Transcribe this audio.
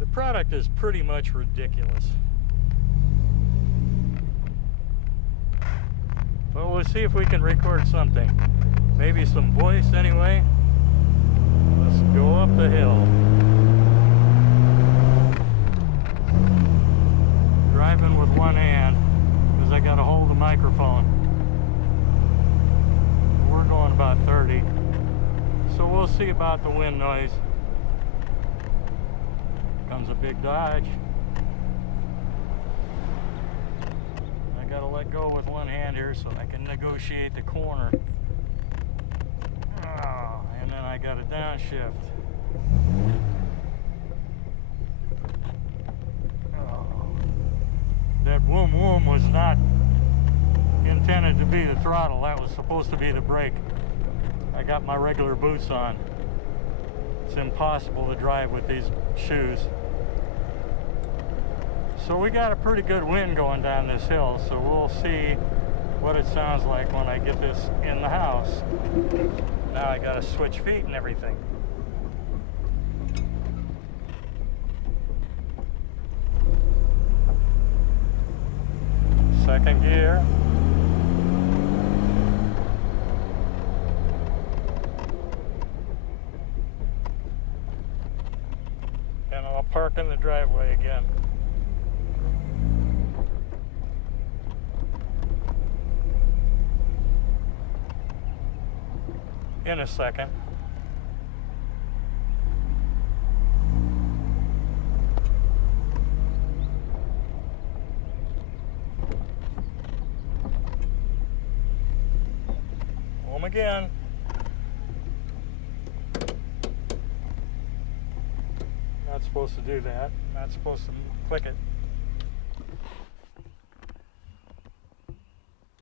The product is pretty much ridiculous. Well, we'll see if we can record something. Maybe some voice anyway. Let's go up the hill. Driving with one hand because I got to hold the microphone. We're going about 30. So we'll see about the wind noise. Comes a big Dodge. I gotta let go with one hand here so I can negotiate the corner. Oh, and then I got a downshift. Oh. That boom boom was not intended to be the throttle. That was supposed to be the brake. I got my regular boots on. It's impossible to drive with these shoes. So we got a pretty good wind going down this hill, so we'll see what it sounds like when I get this in the house. Now I gotta switch feet and everything. Second gear. And I'll park in the driveway again. In a second. Home again. Not supposed to do that. Not supposed to click it.